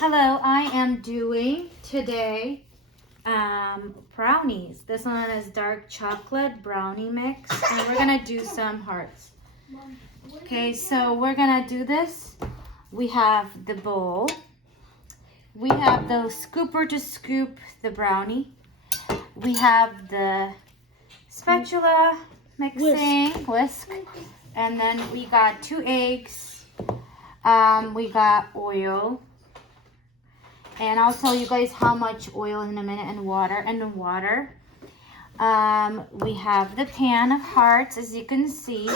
Hello, I am doing today brownies. This one is dark chocolate brownie mix, and we're gonna do some hearts. Okay, so we're gonna do this. We have the bowl. We have the scooper to scoop the brownie. We have the spatula mixing whisk. And then we got 2 eggs. We got oil. And I'll tell you guys how much oil in a minute, and water. We have the pan of hearts, as you can see.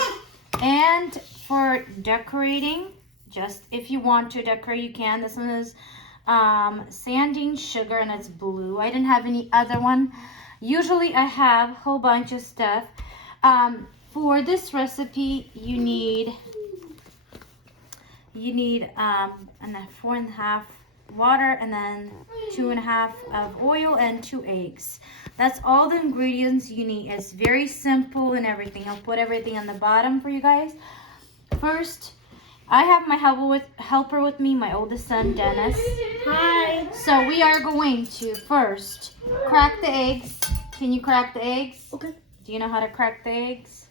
And for decorating, just if you want to decorate, you can. This one is sanding sugar, and it's blue. I didn't have any other one. Usually I have a whole bunch of stuff. For this recipe, you need 4.5 water, and then 2.5 of oil, and 2 eggs. That's all the ingredients you need. It's very simple and everything. I'll put everything on the bottom for you guys. First, I have my helper with me, my oldest son, Dennis. Hi. So we are going to first crack the eggs. Can you crack the eggs? Okay. Do you know how to crack the eggs?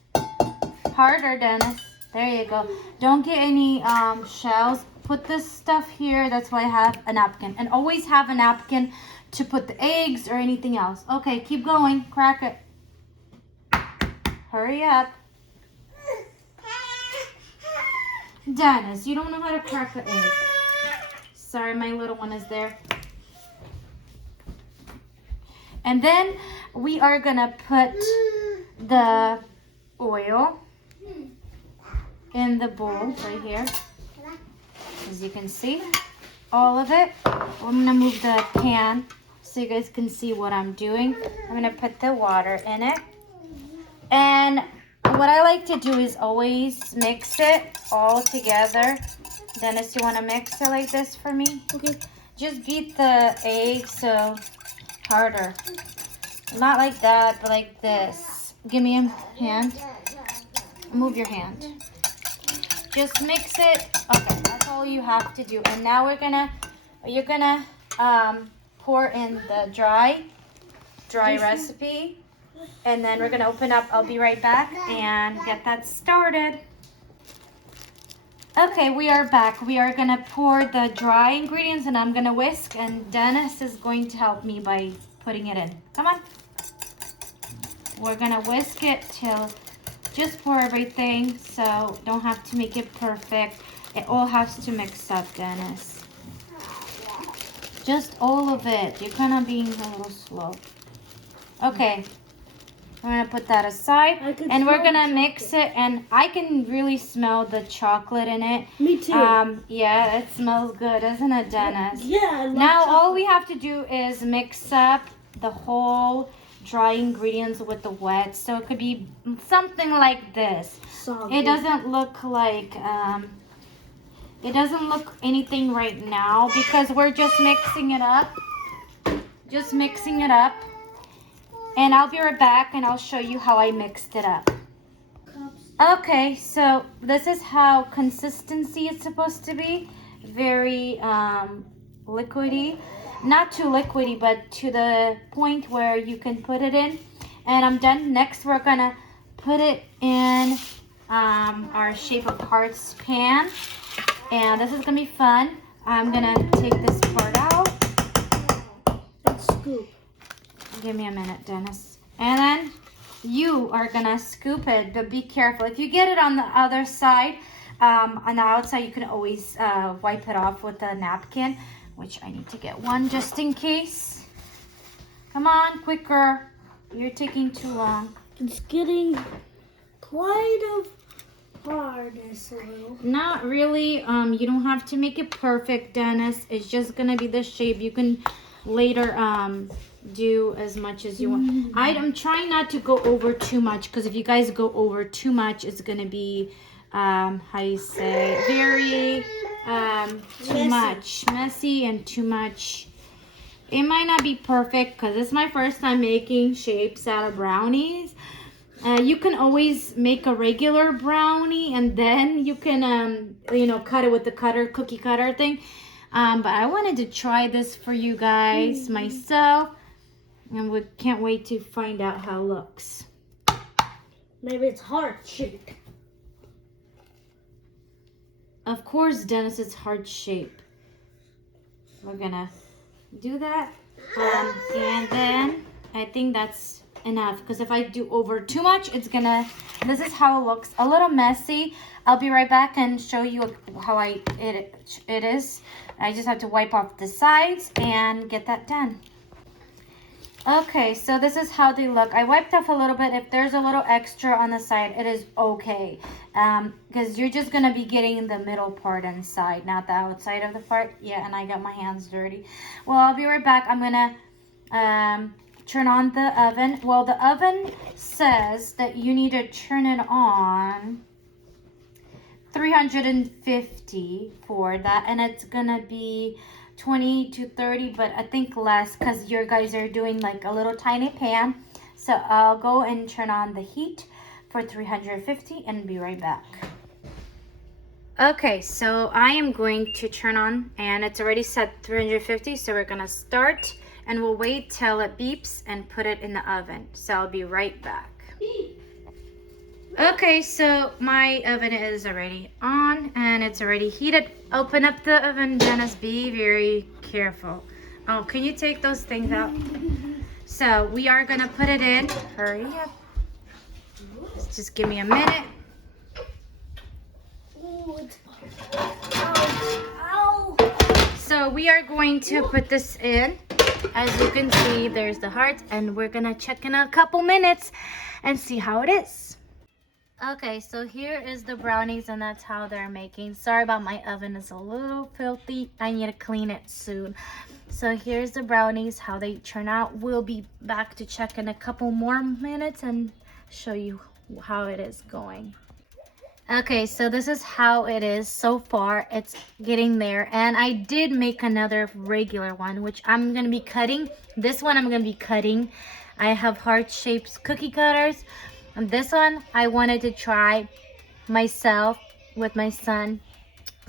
Harder, Dennis. There you go. Don't get any shells. Put this stuff here. That's why I have a napkin. And always have a napkin to put the eggs or anything else. Okay, keep going. Crack it. Hurry up. Dennis, you don't know how to crack the egg. Sorry, my little one is there. And then we are gonna put the oil in the bowl right here. As you can see, all of it. I'm gonna move the pan so you guys can see what I'm doing. I'm gonna put the water in it. And what I like to do is always mix it all together. Dennis, you wanna mix it like this for me? Okay. Just beat the egg so harder. Not like that, but like this. Give me a hand. Move your hand. Just mix it. Okay, that's all you have to do. And now you're gonna pour in the dry recipe. And then we're gonna open up. I'll be right back and get that started. Okay, we are back. We are gonna pour the dry ingredients, and I'm gonna whisk, and Dennis is going to help me by putting it in. Come on. We're gonna whisk it till just pour everything, so don't have to make it perfect. It all has to mix up, Dennis. Just all of it. You're kind of being a little slow. Okay. We're gonna put that aside, and we're gonna mix it, and I can really smell the chocolate in it. Me too. Yeah, it smells good, doesn't it, Dennis? Yeah, I love Now chocolate. all we have to do is mix up the whole dry ingredients with the wet, so it could be something like this. Soggy. It doesn't look like anything right now because we're just mixing it up. And I'll be right back, and I'll show you how I mixed it up. Okay, so this is how consistency is supposed to be. Very liquidy. Not too liquidy, but to the point where you can put it in. And I'm done. Next, we're gonna put it in our shape of hearts pan. And this is gonna be fun. I'm gonna take this part out. Let's scoop. Give me a minute, Dennis. And then you are gonna scoop it, but be careful. If you get it on the other side, on the outside, you can always wipe it off with a napkin, which I need to get one just in case. Come on, quicker. You're taking too long. It's getting quite a hardness a little. Not really. You don't have to make it perfect, Dennis. It's just gonna be the shape. You can later do as much as you want. I'm trying not to go over too much, because if you guys go over too much, it's gonna be how you say, very too much, messy, and too much. It might not be perfect because it's my first time making shapes out of brownies. You can always make a regular brownie, and then you can cut it with the cookie cutter thing. But I wanted to try this for you guys myself. And we can't wait to find out how it looks. Maybe it's heart-shaped. Of course, Dennis, it's heart shape. We're gonna do that. And then I think that's enough, because if I do over too much, it's gonna, this is how it looks, a little messy. I'll be right back and show you how it is. I just have to wipe off the sides and get that done. Okay, so this is how they look. I wiped off a little bit. If there's a little extra on the side, it is okay. Because you're just going to be getting the middle part inside, not the outside of the part. Yeah, and I got my hands dirty. Well, I'll be right back. I'm going to turn on the oven. Well, the oven says that you need to turn it on 350 for that. And it's going to be 20 to 30, but I think less because your guys are doing like a little tiny pan. So I'll go and turn on the heat for 350 and be right back. Okay, so I am going to turn on, and it's already set 350, so we're gonna start and we'll wait till it beeps and put it in the oven. So I'll be right back. Okay, so my oven is already on and it's already heated. Open up the oven, Dennis. Be very careful. Oh, can you take those things out? So we are gonna put it in. Hurry up. Just give me a minute. So we are going to put this in. As you can see, there's the heart, and we're gonna check in a couple minutes and see how it is. Okay, so here is the brownies, and that's how they're making. Sorry about my oven, is a little filthy. I need to clean it soon. So here's the brownies, how they turn out. We'll be back to check in a couple more minutes and show you how it is going. Okay, so this is how it is so far. It's getting there, and I did make another regular one, which I'm gonna be cutting. This one I'm gonna be cutting. I have heart-shaped cookie cutters. And this one, I wanted to try myself with my son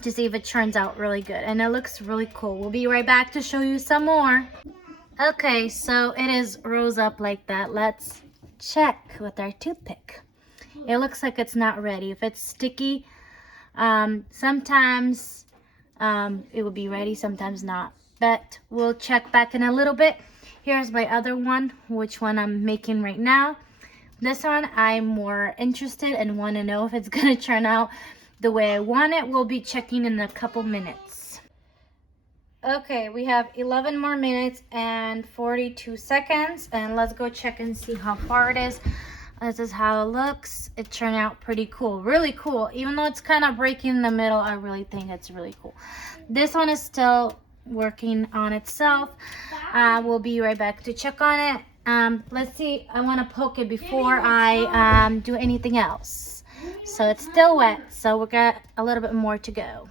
to see if it turns out really good. And it looks really cool. We'll be right back to show you some more. Okay, so it is rose up like that. Let's check with our toothpick. It looks like it's not ready. If it's sticky, sometimes it will be ready, sometimes not. But we'll check back in a little bit. Here's my other one, which one I'm making right now. This one I'm more interested and want to know if it's going to turn out the way I want it. We'll be checking in a couple minutes. Okay, we have 11 more minutes and 42 seconds. And let's go check and see how far it is. This is how it looks. It turned out pretty cool. Really cool. Even though it's kind of breaking in the middle, I really think it's really cool. This one is still working on itself. We'll be right back to check on it. Let's see, I want to poke it before I do anything else. So it's still wet, so we've got a little bit more to go.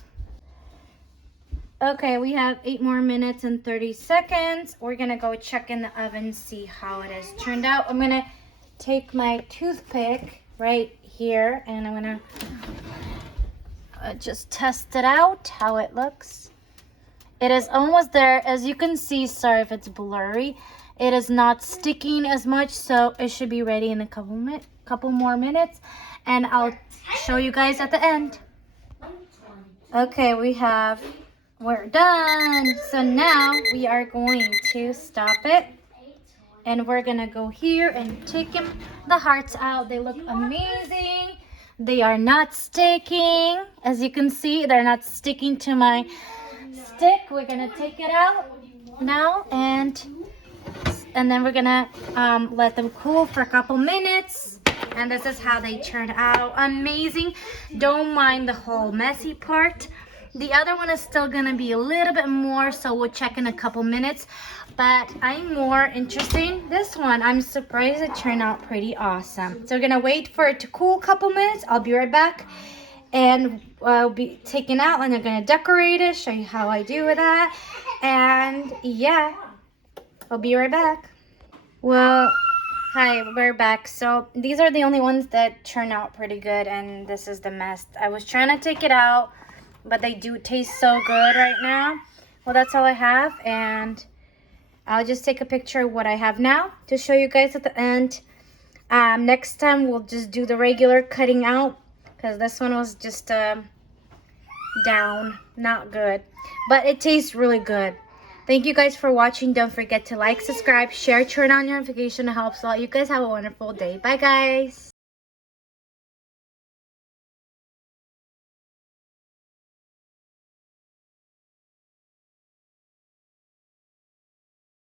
Okay, we have 8 more minutes and 30 seconds. We're gonna go check in the oven, see how it has turned out. I'm gonna take my toothpick right here, and I'm gonna just test it out, how it looks. It is almost there. As you can see, sorry if it's blurry. It is not sticking as much, so it should be ready in a couple more minutes, and I'll show you guys at the end. Okay, we're done. So now we are going to stop it, and we're gonna go here and take the hearts out. They look amazing. They are not sticking. As you can see, they're not sticking to my stick. We're gonna take it out now, and then we're gonna let them cool for a couple minutes. And this is how they turned out. Amazing. Don't mind the whole messy part. The other one is still gonna be a little bit more, so we'll check in a couple minutes. But I'm more interested in this one. I'm surprised it turned out pretty awesome. So we're gonna wait for it to cool a couple minutes. I'll be right back. And I'll be taking out, and I'm gonna decorate it, show you how I do with that. And yeah. I'll be right back. Well, hi, we're back. So these are the only ones that turn out pretty good, and this is the mess. I was trying to take it out, but they do taste so good right now. Well, that's all I have, and I'll just take a picture of what I have now to show you guys at the end. Next time we'll just do the regular cutting out, because this one was just down, not good, but it tastes really good. Thank you guys for watching. Don't forget to like, subscribe, share, turn on notification. It helps a lot. You guys have a wonderful day. Bye guys.